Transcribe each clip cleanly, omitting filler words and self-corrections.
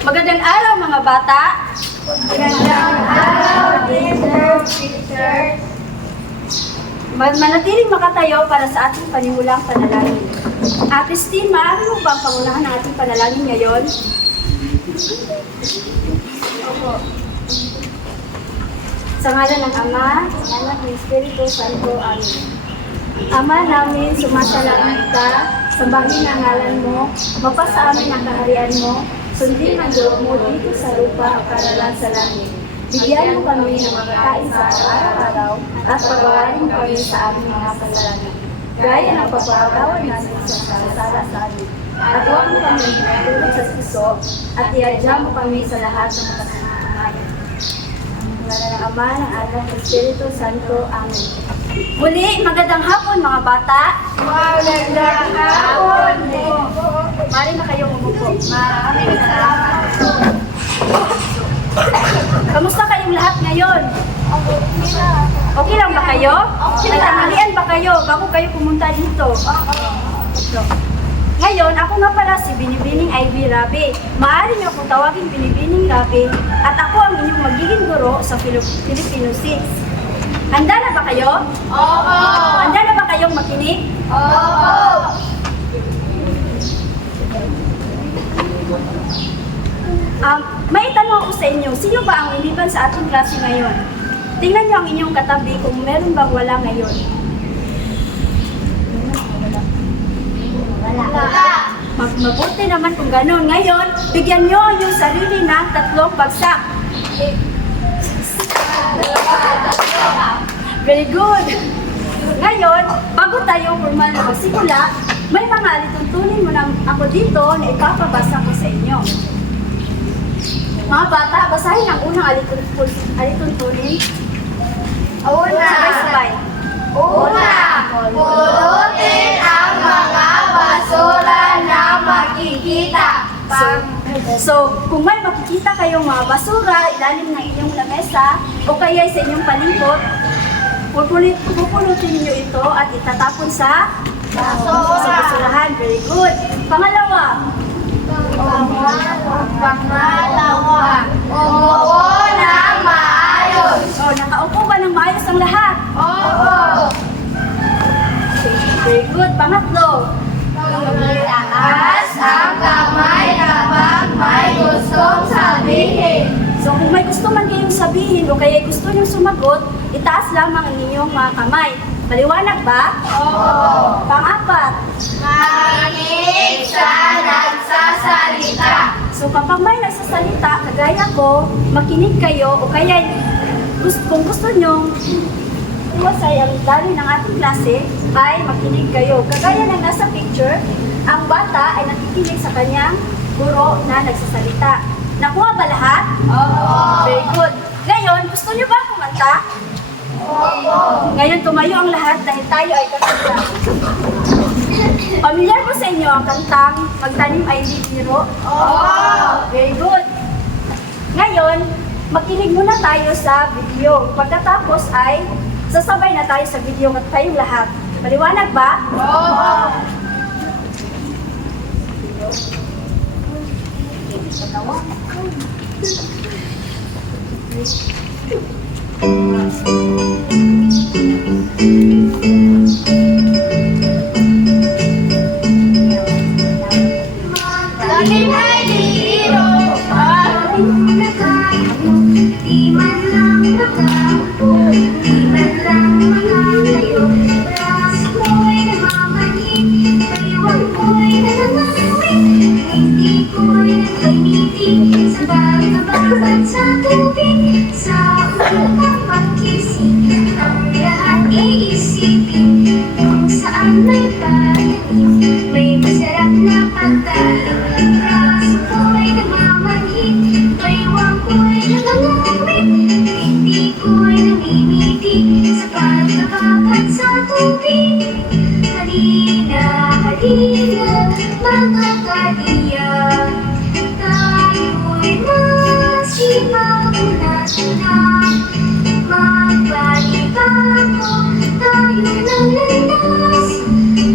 Magandang araw mga bata! Magandang araw, Mr. Teacher. Manatiling makatayo para sa ating panimulang panalangin. Christine, maaari mo bang pangunahan ang ating panalangin ngayon? Opo. Sa ngalan ng Ama, sa Anak ng Espiritu Santo, Amen. Ama namin, sumasalangit ka, sambahin ang ngalan mo, mapasa amin ang kaharian mo, sundin ang loob mo dito sa lupa at karalan sa langit. Bigyan mo kami ng makakain sa araw-araw at pagawain mo kami sa aming mga kasalanan. Gaya ng pagpapatawad namin sa kasala sa amin. At huwag mo kami itulog sa puso at iadya mo kami sa lahat ng makasalanan. Ngala ng Ama, ng Anak, ng Espiritu Santo. Amen. Muli, magandang hapon mga bata. Magandang hapon po. Mari na kayong umupo. Maraming salamat po. Kamusta kayong lahat ngayon? Okay lang ba kayo? Okay lang. Nagtanghalian ba kayo bago kayo pumunta dito? So, ngayon, ako nga pala si Binibining Ivy Rabi. Maaari niyo akong tawagin Binibining Rabi at ako ang inyong magiging guro sa Filipino 6. Handa na ba kayo? Oo. Handa na ba kayong makinig? Oo. May tanong ako sa inyo, sino ba ang iniban sa ating klase ngayon? Tingnan niyo ang inyong katabi kung meron bang wala ngayon. Wala. Mabuti naman kung gano'n. Ngayon, bigyan niyo yung sarili ng 3 bagsak. Very good. Ngayon, bago tayo formal na magsimula, may mga alituntunin mo na ako dito na ipapabasa ko sa inyo. Mga bata, basahin ang unang alituntunin. Una. Sabay-sabay. Una. Pulutin ang mga basura na makikita. So, kung may makikita kayong mga basura, ilalim ng inyong lamesa, o kaya sa inyong palingkot, pupulutin niyo ito at itatapon sa basurahan. Very good. Pangalawa, umupo ng maayos. nakaupo ba ng maayos ang lahat? Oo. Very good. Pangatlo, Itaas ang kamay kapag may gustong sabihin. so kung may gusto man kayong sabihin o kaya gusto niyong sumagot, itaas lamang ang inyong mga kamay. Maliwanag ba? Oo. Pang-apat, Makinig sa nagsasalita. so kapag may nagsasalita, kagaya ko, makinig kayo o kaya kung gusto nyo iwasay ang daloy ng ating klase, ay makinig kayo. Kagaya ng nasa picture, ang bata ay nakikinig sa kanyang guro na nagsasalita. Nakuha ba lahat? Oo. Very good. Ngayon, gusto nyo ba kumanta? Oo. Ngayon, tumayo ang lahat dahil tayo ay kakanta. Pamilyar po sa inyo ang kantang Magtanim ay Di Biro? Oo. Very good. Ngayon, makinig muna tayo sa video. Pagkatapos ay sasabay na tayo sa video at tayong lahat. Maliwanag ba? Oo. Tanim ay di biro. Di man lang nakaupo, di man lang makatayo. Oras ko'y namamanhid, kaywang ko'y nanangawin. Ngiti ko'y nagpinitig, sa pagkabangkat sa tubig. Sa unang pagkising, ang lahat iisipin. Kung saan may pananim, may masarap na pagkain. Oras ko'y namamanhid, kaywang ko'y nangangawin. Ngiti ko'y namimitig, sa pagkabangkat sa tubig. Halina, halina, mga kaibigan, tayo'y masipag na magbalik-ako, tayo ng landas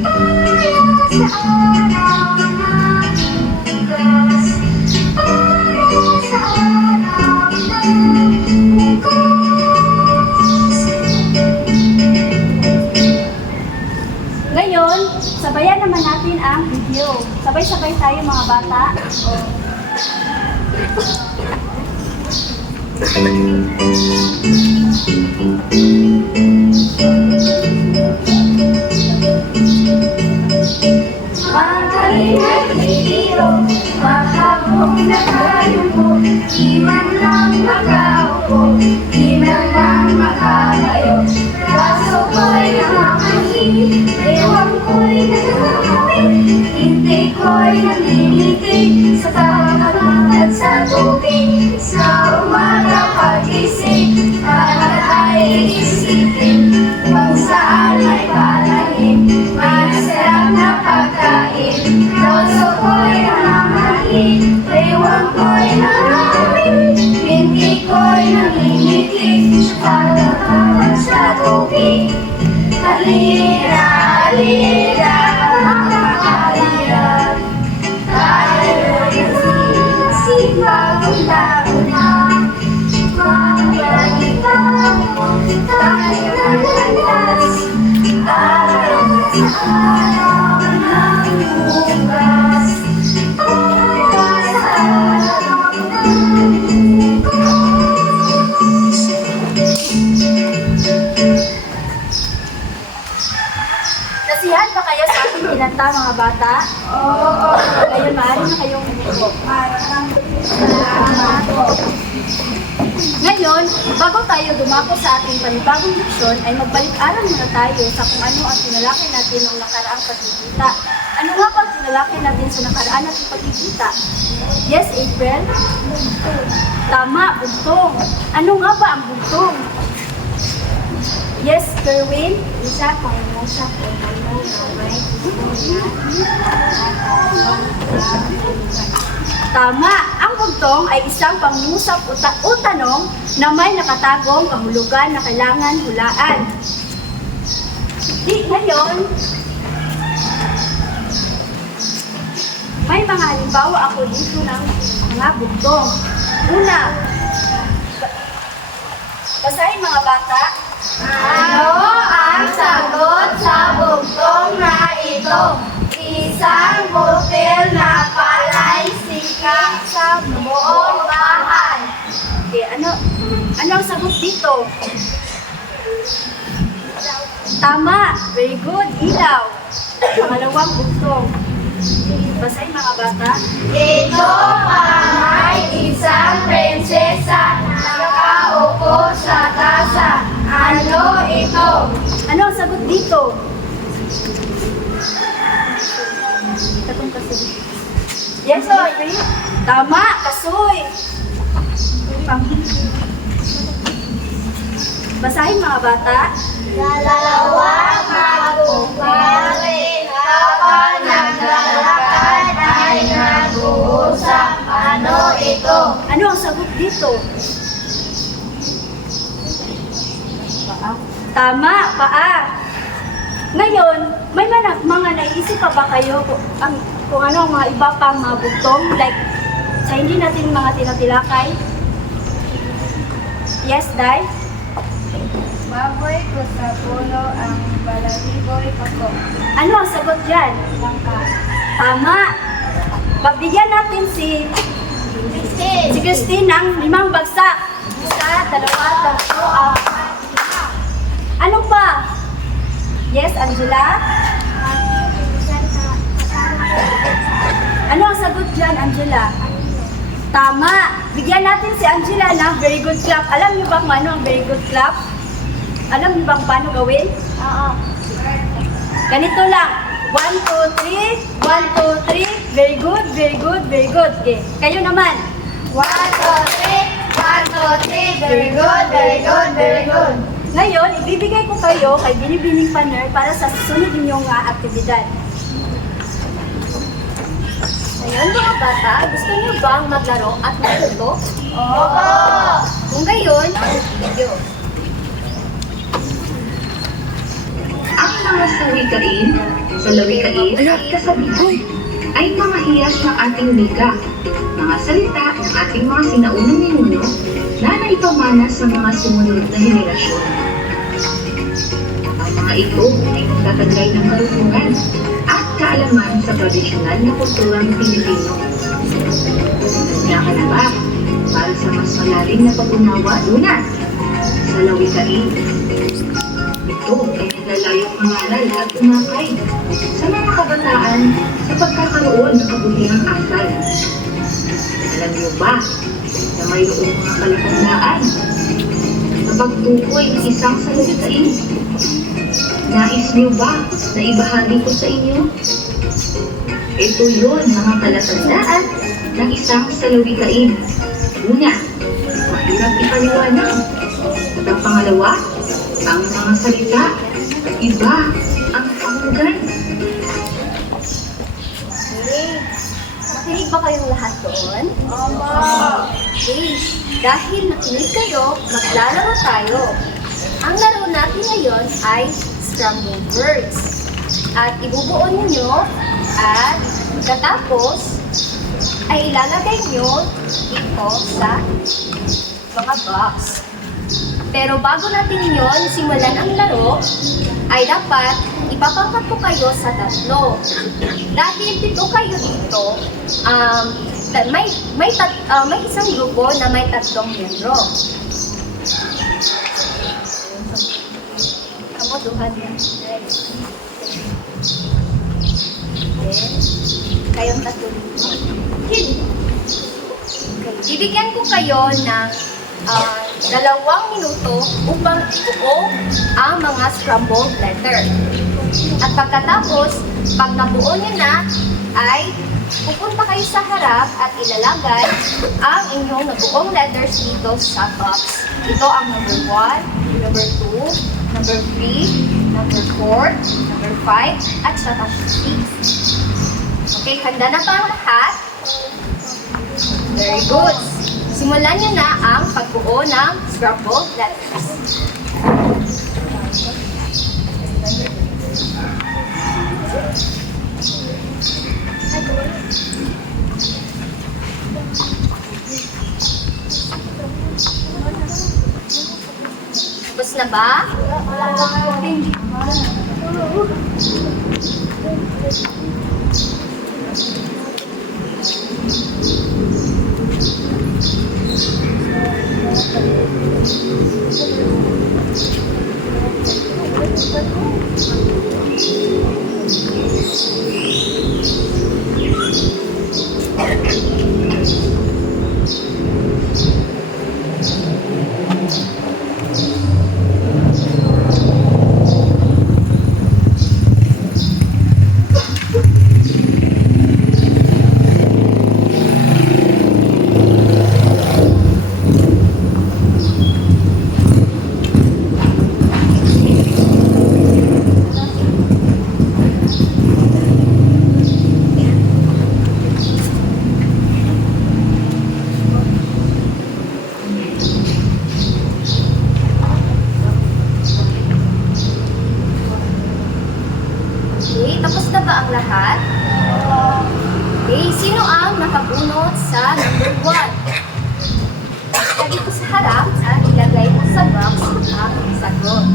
para sa araw na bukas, para Ngayon, sabayan naman natin ang video. Sabay-sabay tayo mga bata. Magaling at biro, mahabog na tayo po. Di man lang makaupo, di man lang makatayo. Braso ko'y nakakahing, ewan ko'y nakakawin. Hindi ko'y nangingitig sa kakamatad sa tubig. Sa umaga pagising, para ay isipin kung saan may palangin. May sarap na pagkain, braso ko'y nakakahing, ewan ko'y nakakawin. Hindi ko'y nangingitig sa kakamatad sa tubig. Halina, halina, makakaliran. Tayo'y nagsisig bagong taon na. Magbalikan, tayo na landas. Araw sa araw ng bukas. Araw sa araw ng bukas. Nasiyahan ba kayo sa ating kinanta mga bata? Oo. Ngayon, maaari na kayong umupo. Ngayon, bago tayo dumako sa ating panibagong leksyon, ay magbalik-aral muna tayo sa kung ano ang tinalakay natin noong nakaraang pagkikita. Ano nga ba ang tinalakay natin sa nakaraan nating pagkikita? Yes, April? Tama, bugtong. Ano nga ba ang bugtong? Yes, Kerwin? Isa pang nasa po kayo na may gusto Tama! Ang bugtong ay isang pangungusap o tanong na may nakatagong kahulugan na kailangan hulaan. Ngayon, may mga halimbawa ako dito ng mga bugtong. Una, basahin mga bata. Ano ang sagot sa bugtong na ito? Isang butil na palay sikat sa buong bahay. Okay, ano ang sagot dito? Tama! Very good! Ilaw! Pangalawang bugtong. Basahin mga bata. Ito ay isang prinsesa nakaupo sa tasa. Ano ito? Ano ang sagot dito? Tatong kasoy. Yes, Audrey? Tama! Kasoy! Basahin mga bata. Dalawang magkumpare habang naglalakad ay nag-uusap. Ano ito? Ano ang sagot dito? Tama! Paa! Ngayon, may mga naisip pa ba kayo kung ano ang mga iba pang mga bugtong? Like, sa hindi natin mga tinatilakay? Yes, Day? Baboy ko sa puno ang balahiboy pako. Ano ang sagot dyan? Tama! Pagbigyan natin si Christine ng 5 bagsak. 1, 2, 3, 4. Ano pa? Yes, Angela? Ano ang sagot dyan, Angela? Tama! Bigyan natin si Angela ng very good clap. Alam niyo ba kung ano ang very good clap? Alam niyo bang paano gawin? Oo. Ganito lang. 1, 2, 3. 1, 2, 3. Very good, very good, very good. Okay. Kayo naman. 1, 2, 3. 1, 2, 3. Very good, very good, very good. Ngayon, ibibigay ko kayo kay Binibining Paner para sa susunod ninyong aktibidad. Ngayon mga bata, gusto niyo bang maglaro at matuto? Oo. Kung gayon, video. Ang mga salawikain at kasabihan ay mga hiyas ng ating wika, mga salita ng ating mga sinaunang ninuno na naipamana sa mga sumunod na henerasyon. Ang mga Mga ito ay nagtataglay ng karunungan at kaalaman sa tradisyonal na kulturang Pilipino. Handa ka na ba para sa mas malalim na pag-unawa lunas sa lawikain? Ito ay naglalayong mangaral at umakay sa mga kabataan sa pagkakaroon ng kabutihang asal. Alam niyo ba na mayroong mga palatandaan sa pagtukoy ng isang salawikain? Nais niyo ba na ibahagi ko sa inyo? Ito yun mga palatandaan ng isang salawikain. Una, mahirap ipaliwanag. At ang pangalawa, ang mga salita. Iba ang pakinggan. Okay. Nakinig ba kayong lahat doon? Okay. Dahil nakinig kayo, maglalaro tayo. Ang laro natin ngayon ay scrambled words. At ibubuo ninyo at pagkatapos ay ilalagay nyo ito sa mga box. Pero bago natin yon simulan ang laro, ay dapat ipapangkat ko kayo sa tatlo. Dahil dito kayo dito, may isang grupo na may tatlong miyembro. Kamu duhan yan. Then, kayong tatlo dito. Okay. Bibigyan ko kayo ng 2 minuto upang ibuo ang mga scrambled letter. At pagkatapos, pag nabuo nyo na, ay pupunta kayo sa harap at ilalagay ang inyong nabuong letters dito sa box. Ito ang number 1, number 2, number 3, number 4, number 5, at saka 6. Okay, handa na ba ang lahat? Very good. Simulan nyo na ang pagbuo ng scrambled letters. Tapos na ba? Okay, tapos na ba ang lahat? Okay, sino ang nakabunot sa number 1? Lagi ko sa harap at ilagay mo sa box ang sagot.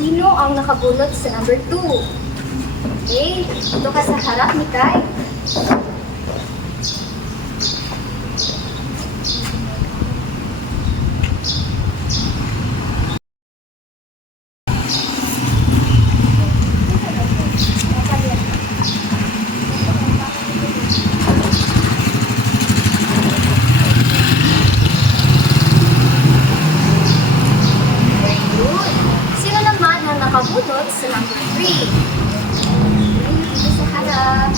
Sino ang nakabunot sa number 2? Okay, dito ka sa harap ni Kai. Nakabunot sa number 3. Dito sa harap.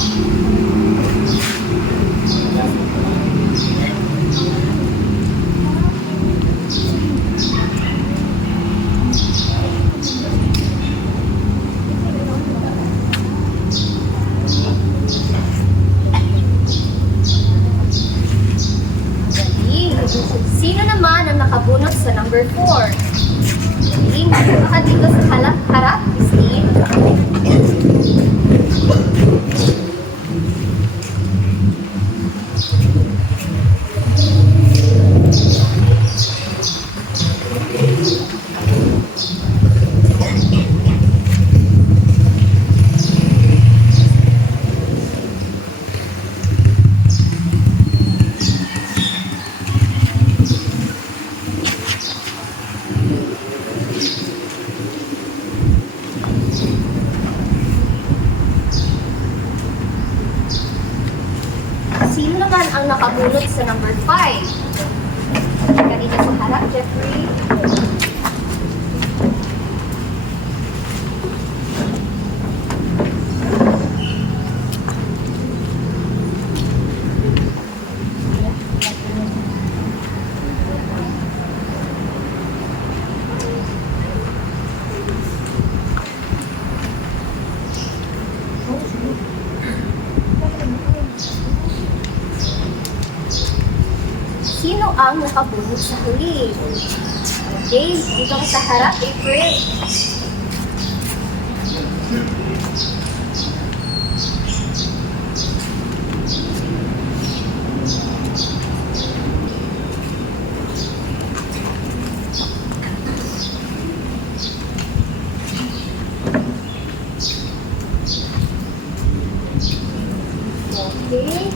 Sino naman ang nakabunot sa number 4? Okay, mabuka ka dito sa harap, Christine. Sino naman ang nakabunot sa number 5? Kanina sa harap, Jeffrey. Sino ang nakabunot sa huli? Okay, dito ka sa harap, April. Okay.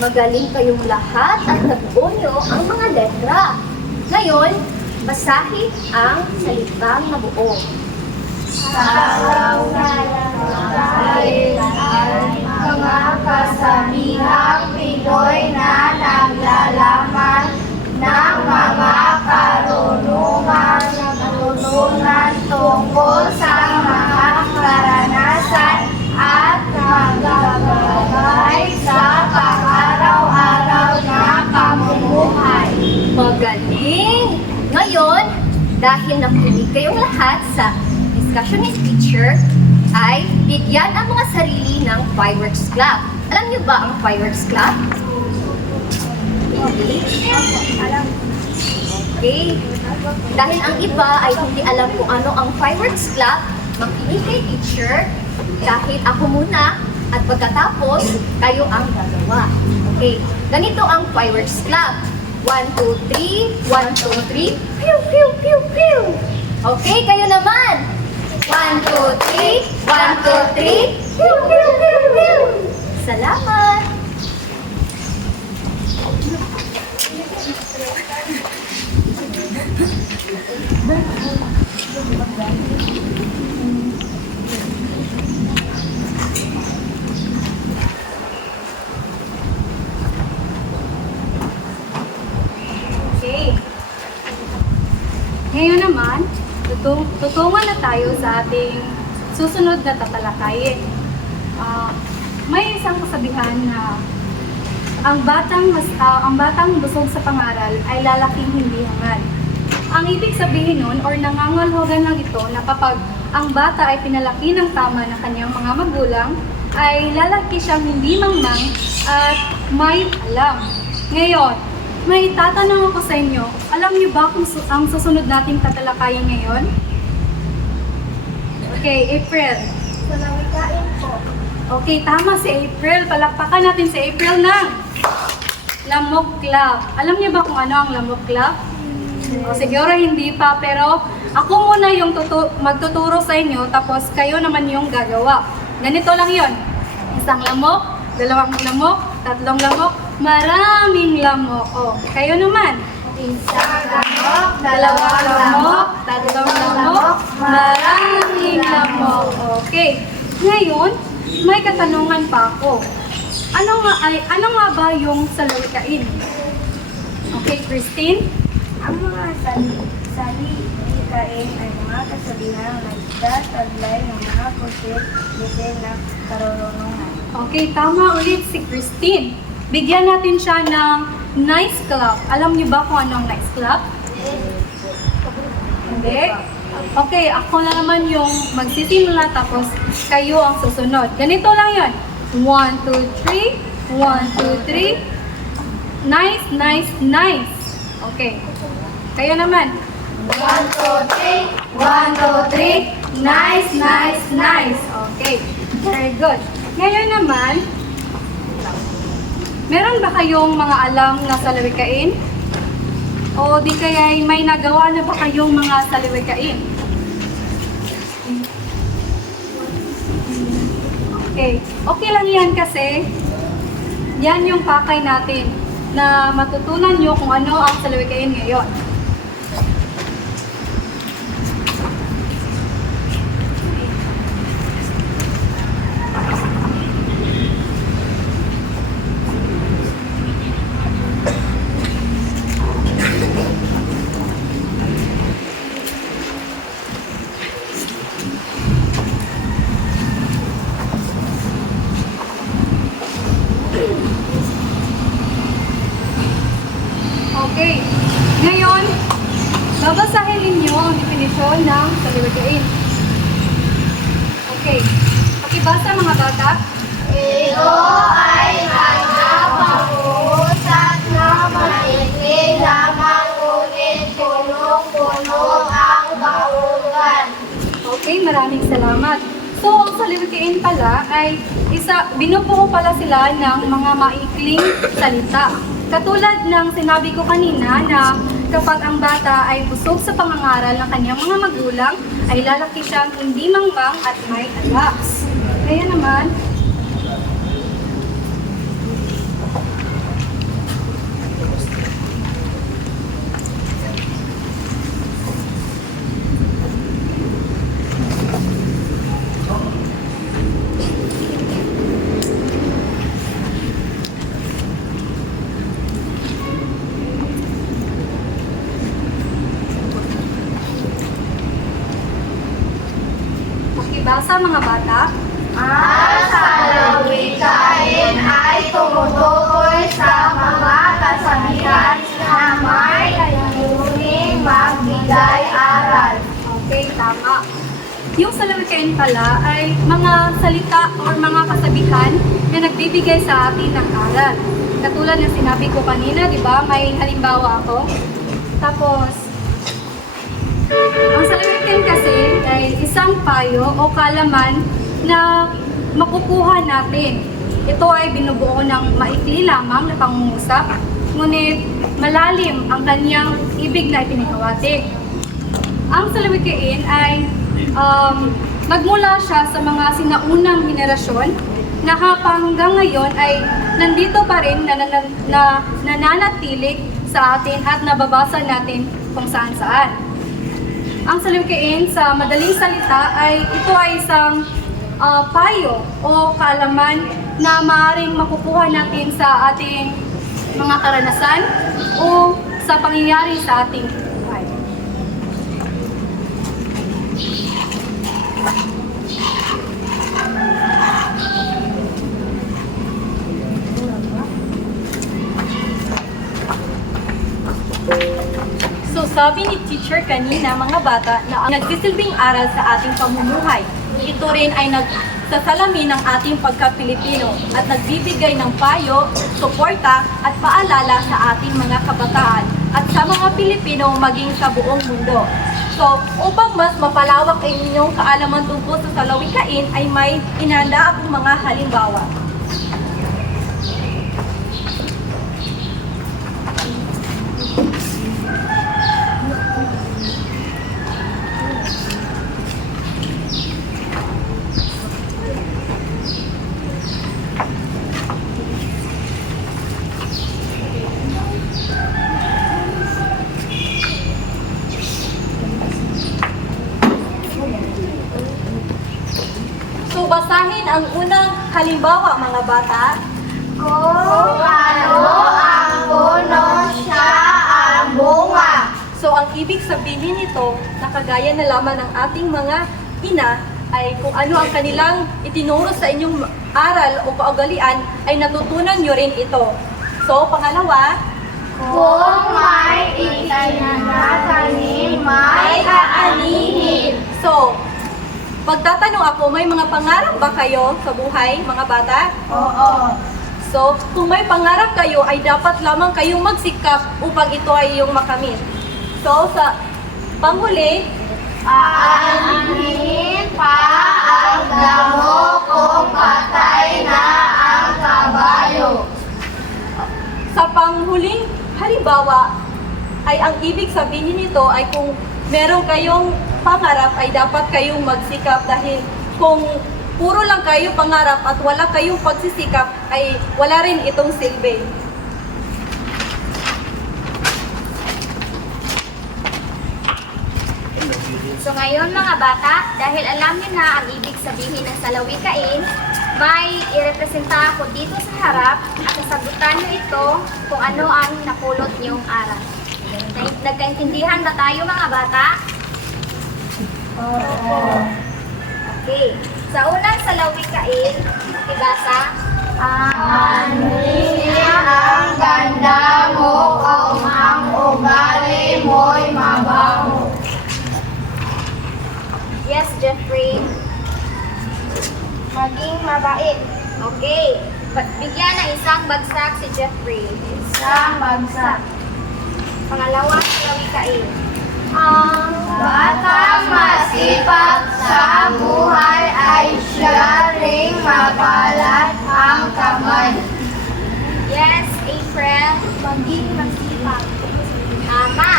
Magaling kayong lahat at nabuo nyo ang mga letra. Ngayon, basahin ang salitang nabuo. Dahil ay mga kasamihang Pinoy na naglalaman ng mga karunungan tungkol sa mga karanasan at magagabay sa pang-araw-araw na pamumuhay. Magaling! Ngayon, dahil nakinig kayong lahat sa discussion with teacher, ay bigyan ang mga sarili ng fireworks clap. Alam niyo ba ang fireworks clap? Hindi? Okay. Dahil ang iba ay hindi alam kung ano ang fireworks clap, makinig kay teacher, dahil ako muna at pagkatapos, kayo ang gagawa. Okay. Ganito ang fireworks clap. 1, 2, 3, 1, 2, 3, pew, pew, pew, pew. Okay, kayo naman. 1, 2, 3, 1, 2, 3, pew, pew, pew, pew. Salamat. Okay. Ngayon naman, tutungan na tayo sa ating susunod na tatalakayin. May isang kasabihan na ang batang busog sa pangaral ay lalaking hindi hangad. Ang ibig sabihin nun or nangangahulugan lang ito na kapag ang bata ay pinalaki ng tama ng kanyang mga magulang, ay lalaki siyang hindi mangmang at may alam. Ngayon, may tatanong ako sa inyo, alam niyo ba kung ang susunod nating tatalakayin ngayon? Okay, April. Salawikain po. Okay, tama si April. Palakpakan natin si April ng Lamok Club. Alam niyo ba kung ano ang Lamok Club? O, siguro hindi pa, pero ako muna yung magtuturo sa inyo, tapos kayo naman yung gagawa. Ganito lang yon. Isang lamok, dalawang lamok, tatlong lamok, maraming lamok. O, kayo naman. Isang lamok, Dalawang lamok, tatlong lamok, maraming lamok. Okay. Ngayon, may katanungan pa ako. Ano nga ba yung salawikain? Okay, Christine? Ang mga salikain ay mga kasabihang nagtataglay ng mga pusit-pusit na karunungan. Okay, tama ulit si Christine. Bigyan natin siya ng nice clap. Alam niyo ba kung ano ang nice clap? Hindi? Okay, ako na naman yung magsisimula tapos kayo ang susunod. Ganito lang yon. 1, 2, 3. 1, 2, 3. Nice, nice, nice. Okay. Kayo naman. 1, 2, 3. 1, 2, 3. Nice, nice, nice. Okay. Very good. Ngayon naman, meron ba kayong mga alam na salawikain? O di kaya may nagawa na ba kayong mga salawikain? Okay. Okay lang yan kasi yan yung pakay natin na matutunan nyo kung ano ang salawikain ngayon. Okay. Ngayon, babasahin ninyo ang definisyon ng salawikain. Okay. Pakibasa mga bata. Ito ay nagpapag-uusap na maikli lamang ngunit punong-puno ang bahulugan. Okay, maraming salamat. So, ang salawikain pala ay binubuo pala sila ng mga maikling salita. Katulad ng sinabi ko kanina na kapag ang bata ay busog sa pangangaral ng kanyang mga magulang, ay lalaki siyang hindi mangmang at may anak. Kaya naman, pakibasa mga bata. Ang salawikain ay tumutukoy sa mga kasabihan na may layuning magbigay aral. Okay, tama. Yung salawikain pala ay mga salita or mga kasabihan na nagbibigay sa atin ng aral. Katulad ng sinabi ko kanina, di ba? May halimbawa ako. Tapos, ang salawikain kasi ay isang payo o kalaman na makukuha natin. Ito ay binubuo ng maikli lamang na pangungusap, ngunit malalim ang kanyang ibig na ipinahiwatig. Ang salawikain ay magmula siya sa mga sinaunang henerasyon na hanggang ngayon ay nandito pa rin na nananatilik sa atin at nababasa natin kung saan-saan. Ang salawikain sa madaling salita ay ito ay isang payo o kaalaman na maaaring makukuha natin sa ating mga karanasan o sa pangyayari sa ating buhay. So sabi ni teacher kanina mga bata na ang nagsisilbing aral sa ating pamumuhay. Ito rin ay nagsasalamin ng ating pagka-Pilipino at nagbibigay ng payo, suporta at paalala sa ating mga kabataan at sa mga Pilipino maging sa buong mundo. So upang mas mapalawak ang inyong kaalaman tungkol sa salawikain ay may inanda akong mga halimbawa. So basahin ang unang halimbawa mga bata. Kung ano ang puno, siya ang bunga. So ang ibig sabihin nito, nakagaya na lamang ng ating mga ina, ay kung ano ang kanilang itinuro sa inyong aral o kaugalian, ay natutunan nyo rin ito. So pangalawa, Kung may itinatanim, may aanihin. so pagtatanong ako, may mga pangarap ba kayo sa buhay, mga bata? Oo. So, kung may pangarap kayo, ay dapat lamang kayong magsikap upang ito ay iyong makamit. So, sa panghuli, Aanhin pa ang damo kung patay na ang kabayo. sa panghuling halimbawa, ay ang ibig sabihin nito ay kung meron kayong pangarap, ay dapat kayong magsikap dahil kung puro lang kayo pangarap at wala kayong pagsisikap, ay wala rin itong silbi. So ngayon mga bata, dahil alam niyo na ang ibig sabihin ng salawikain, may irepresenta ako dito sa harap at sasagutan niyo ito kung ano ang napulot niyong aral. Nagkaintindihan ba tayo mga bata? Okay. Sa unang salawikain, makibasa, Aanhin ang ganda mo kung ang ugali mo'y mabaho. yes, Jeffrey. Maging mabait. Okay. Bigyan ng isang bagsak si Jeffrey. Isang bagsak. Pangalawang salawikain. Ang batang masipag sa buhay ay siya ring mapalad ang kamay. Yes, April. Maging masipag. Tama.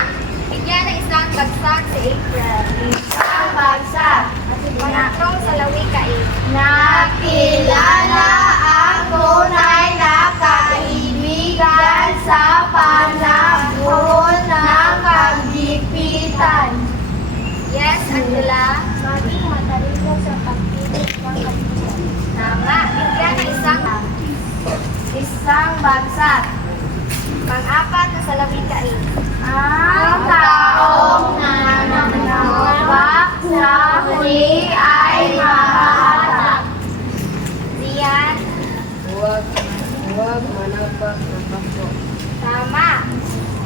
Bigyan ng isang bagsak si April. Isang bagsak. Pangatlong salawikain. Nakilala ang tunay na kaibigan sa panahon ng kagipitan. Yes, Angela. Maging matalino sa pagpilit ng kagipitan. Tama. Bigyan ng Isang bagsak. pang-apat na salawikain. Ang taong nananapak sa huli ay mahahatak. Diyan. Huwag manapak ng bangko. Tama.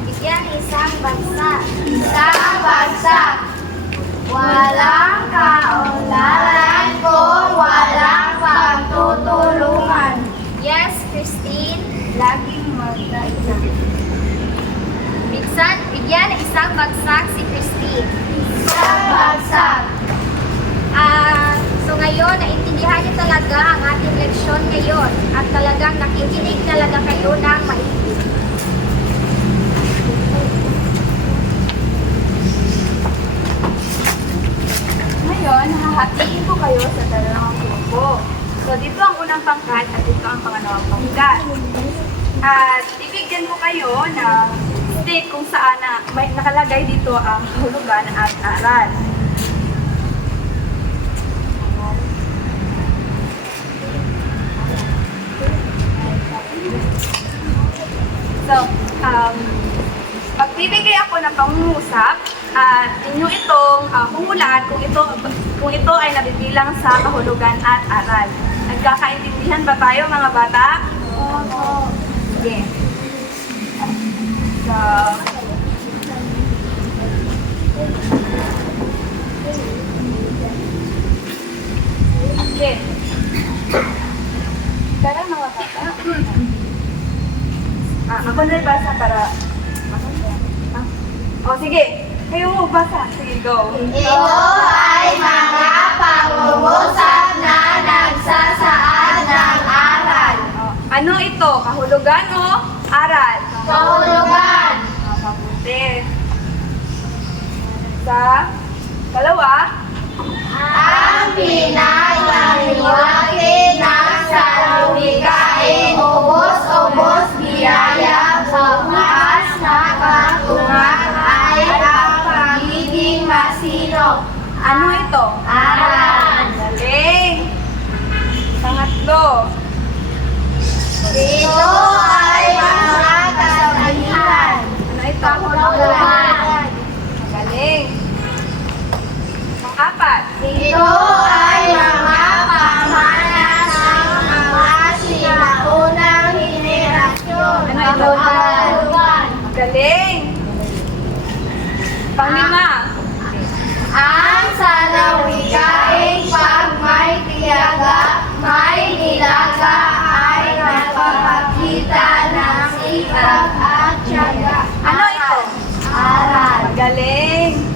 Bigyan ng isang bagsak. Isang bagsak. Walang kaunlaran kung walang pagtutulungan. Yes, Christine. Laging magkaisa. Bigyan ng isang bagsak si Christine. Isang bagsak. So ngayon, naintindihan niyo talaga ang ating leksyon ngayon at talagang nakikinig talaga kayo ng maigi. Ngayon, hahatiin ko kayo sa dalawang grupo. So, dito ang unang pangkat at dito ang pangalawang pangkat. At ibigyan ko kayo ng stick kung saan na may nakalagay dito ang hulugan at aral. So, magbibigay ako ng pangungusap at inyo itong humulaan kung ito ay nabibilang sa kahulugan at aral. Nagkakaintindihan ba tayo mga bata? Opo. Sige. So, okay. Tara mga bata. Ako na basa para... O sige, kayo mo basa. Sige, go. Ito ay mga pangungusap na nagsasaad ng aral. Ano ito? Kahulugan o aral? Kahulugan. Mabuti. Sa dalawa, Ang pinagmaliwaki ng salawikain, ubos-ubos biyaya, bukas na katungan ay ang pagiging masinop. ano ito? Aral. Galing. Pangatlo. Dito ay mga kasabihan Magaling!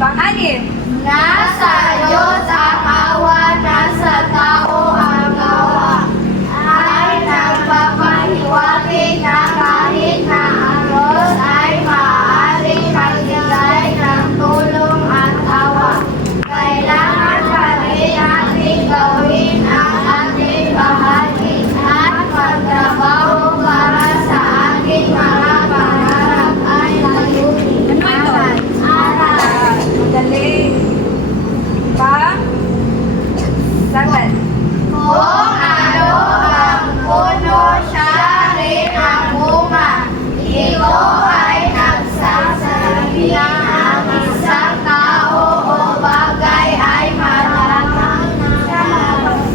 Pang-anim. Nasa Diyos ang awa, nasa tao ang gawa. Ay nagpapahiwatig na kahit na ang Diyos ay maaaring magbigay ng tulong at awa. Kailangan pa rin natin gawin ang ating bahagi at magtrabaho para sa ating mga pangarap ay layunin. Ano ito? Aral. Magaling! Pang-7. Kung ano ang puno, siya rin ang bunga. Ito ay nagsasabi ang isang tao o bagay ay malamang na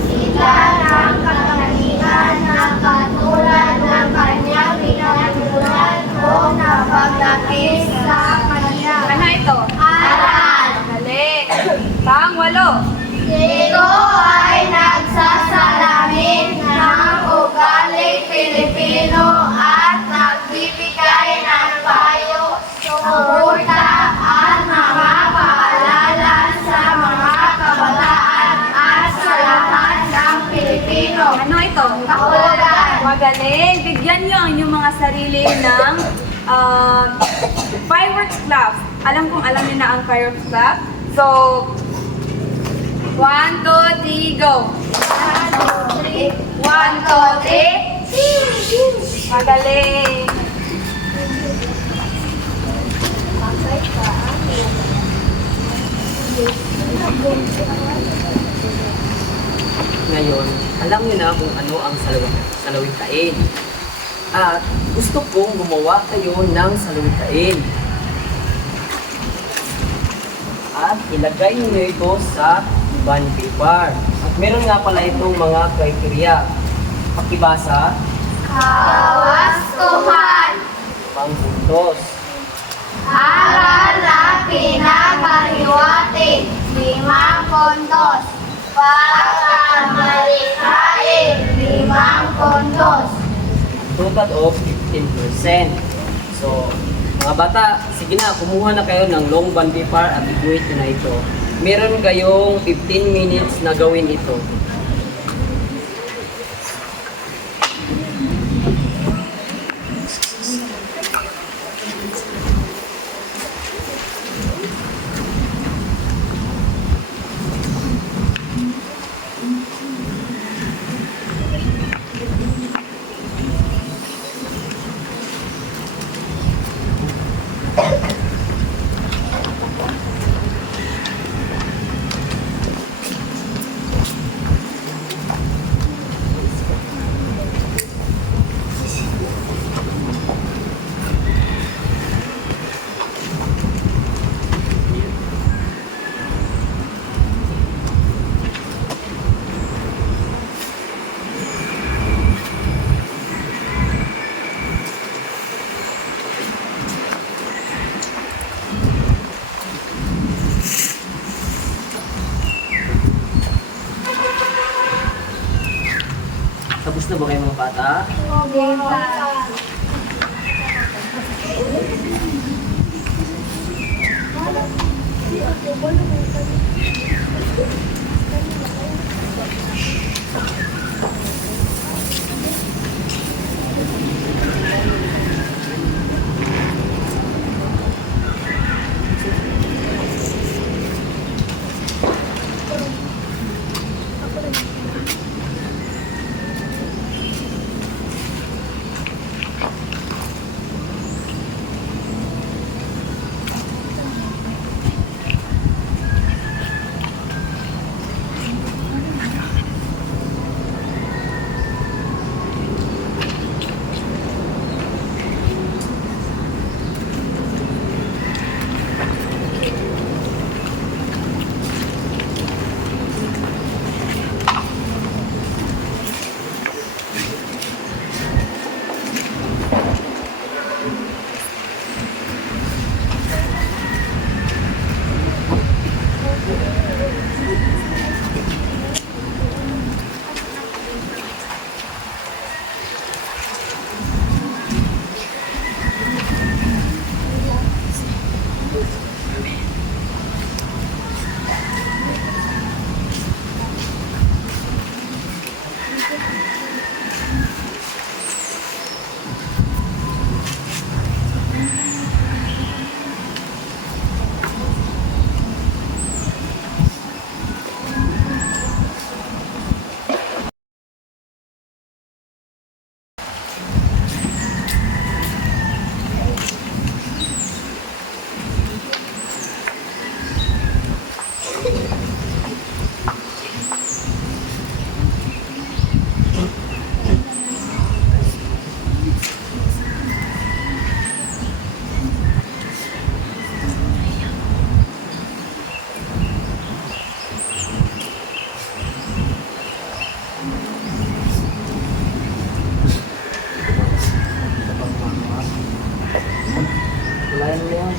sila ng katangian na katulad ng kanyang pinagmulan o napaglaki sa kanya. Ano ito? Aral. Magaling! Pang-8. Ito ay nagsasalamin ng ugaling Pilipino at nagbibigay ng payo, suporta at mga paalala sa mga kabataan at sa lahat ng Pilipino. Ano ito? Kahulugan. Magaling! Bigyan niyo ang inyong mga sarili ng fireworks clap. Alam niyo na ang fireworks clap. So, 1, 2, 3, go! 1, 2, 3. Magaling! Ngayon, alam niyo na kung ano ang salawikain. At gusto kong gumawa kayo ng salawikain. At ilagay niyo ito sa bond paper. At meron nga pala itong mga criteria. Pakibasa, Kawastuhan. pangpuntos, Aral na pinakahiwatig, 5 puntos. Pagkamalikhain, 5 puntos. total of 15%. So, mga bata, sige na, kumuha na kayo ng long bond paper at iguhit nyo na ito. Meron kayong 15 minutes na gawin ito. Tapos na ba kayo mga bata? Malayan mo yan.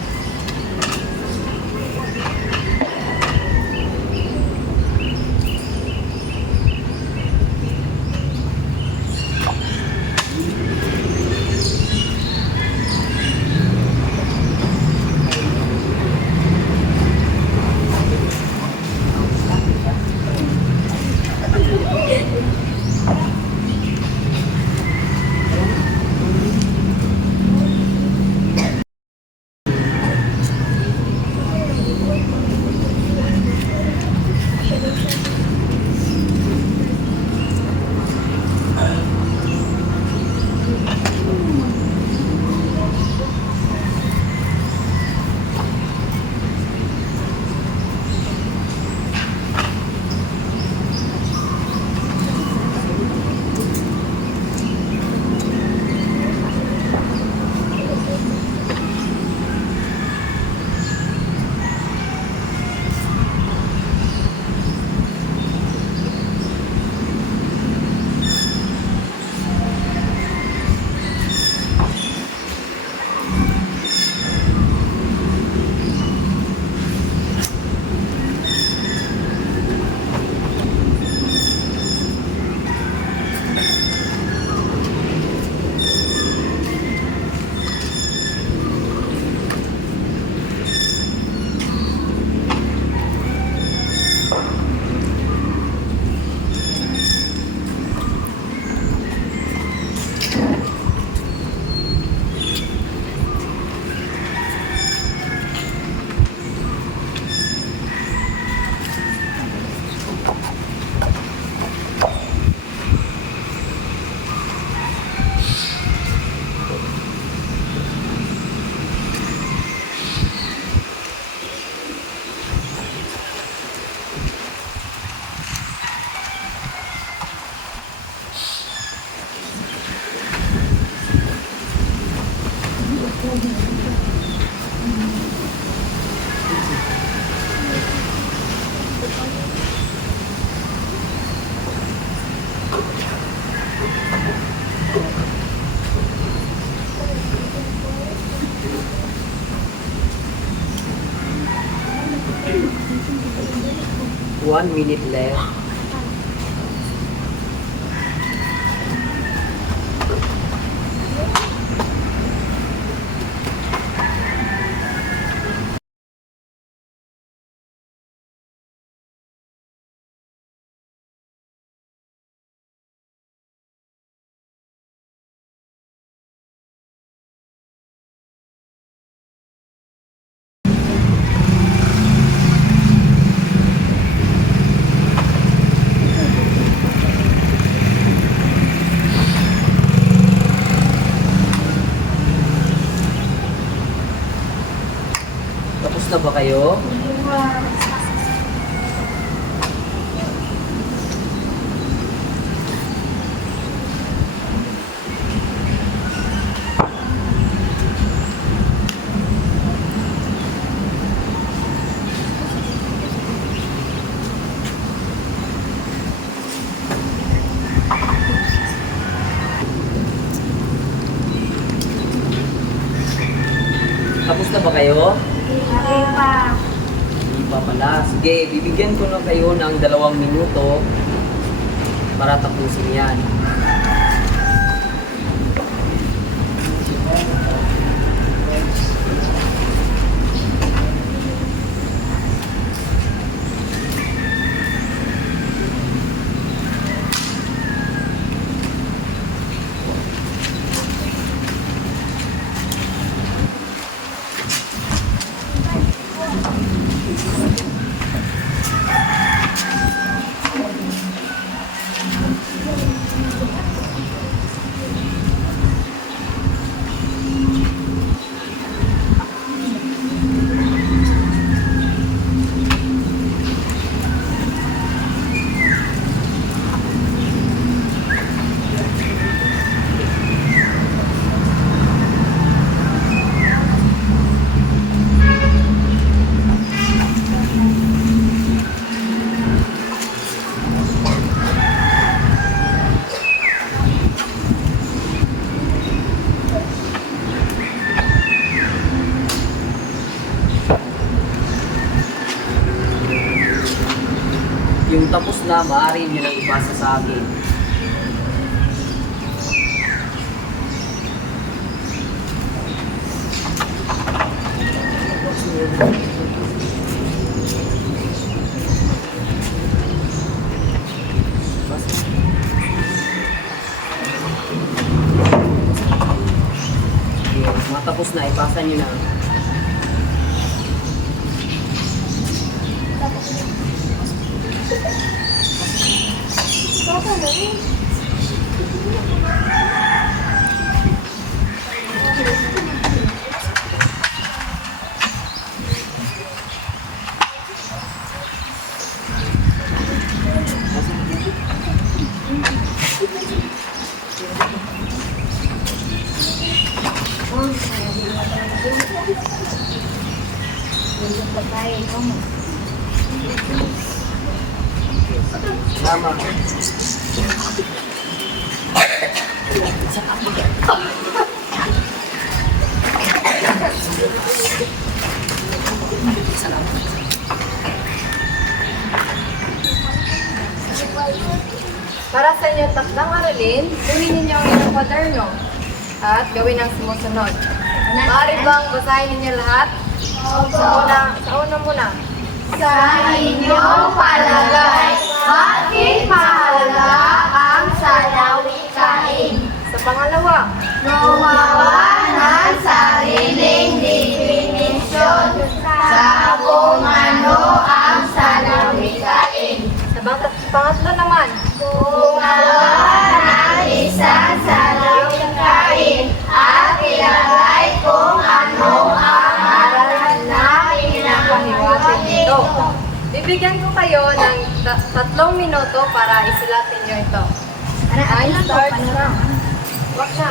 One minute left. Tapos na ba kayo? Tapos na ba kayo? Hindi pa. Hindi pa pala. Sige, bibigyan ko na kayo ng 2 minuto para tapusin yan. na, maaari niyo nang ipasa sa akin. Okay, matapos na, ipasa niyo na. Salamat. Para sa inyo takdang aralin, kunin ninyo ang inyong kwaderno at gawin ang sumusunod. Maaari bang basahin ninyo lahat? Sa una muna. Sa inyong palagay, bakit mahalaga ang salawikain? Sa pangalawa. Gumawa ng sariling definisyon sa kung ano ang salawikain. Sa pangatlo naman. Gumawa ng isang salawikain at ilagay kung ano ang aral na Pahiwatig nito. Bibigyan ko kayo ng 3 minuto para isulat ninyo ito. I start now. Wag na.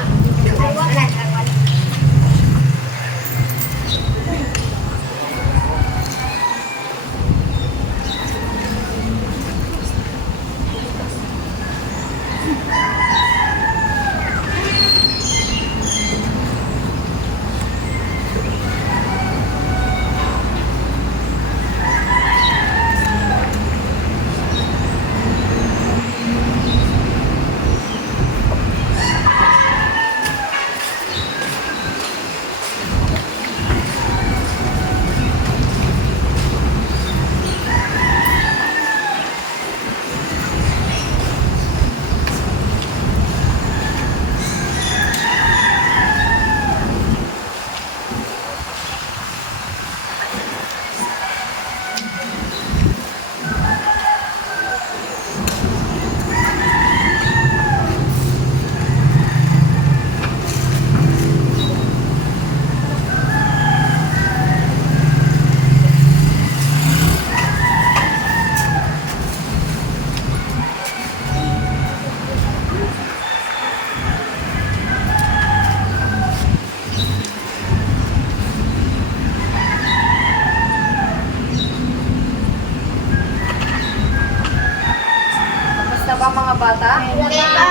Tapos na ba mga bata? Hindi pa.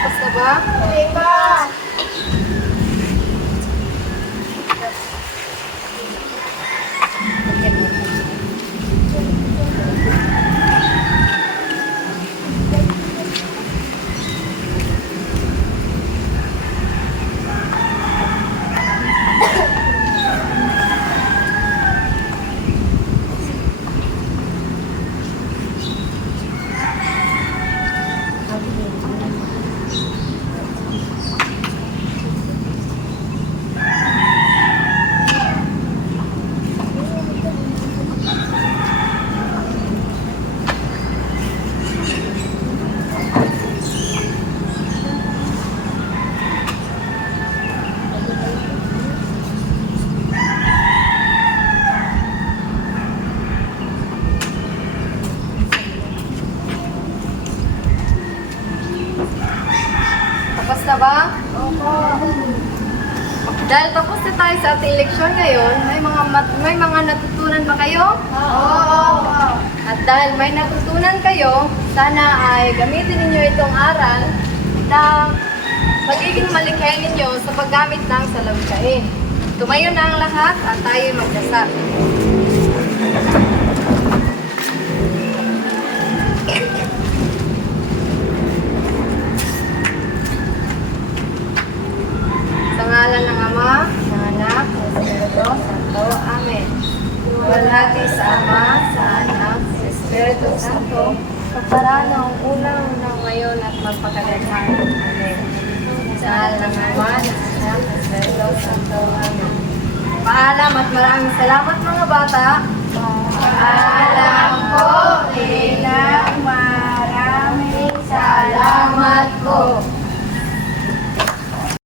Tapos na ba? Hindi pa. na ba? Dahil tapos na tayo sa ating leksyon ngayon, may mga natutunan ba kayo? At dahil may natutunan kayo, sana ay gamitin ninyo itong aral na magiging malikhain ninyo sa paggamit ng salawikain. Tumayo na ang lahat at tayo'y magdasal. Sa ngalan ng Ama, ng Anak, ng Espiritu Santo. Amen. Walhati sa Ama, sa Anak, sa Espiritu Santo, pagparaan ng unang ngayon at magpakagandaan. Amen. Sa ngalan ng Ama, ng Anak, ng Espiritu Santo. Amen. Paalam at maraming salamat mga bata. Paalam po, Ina,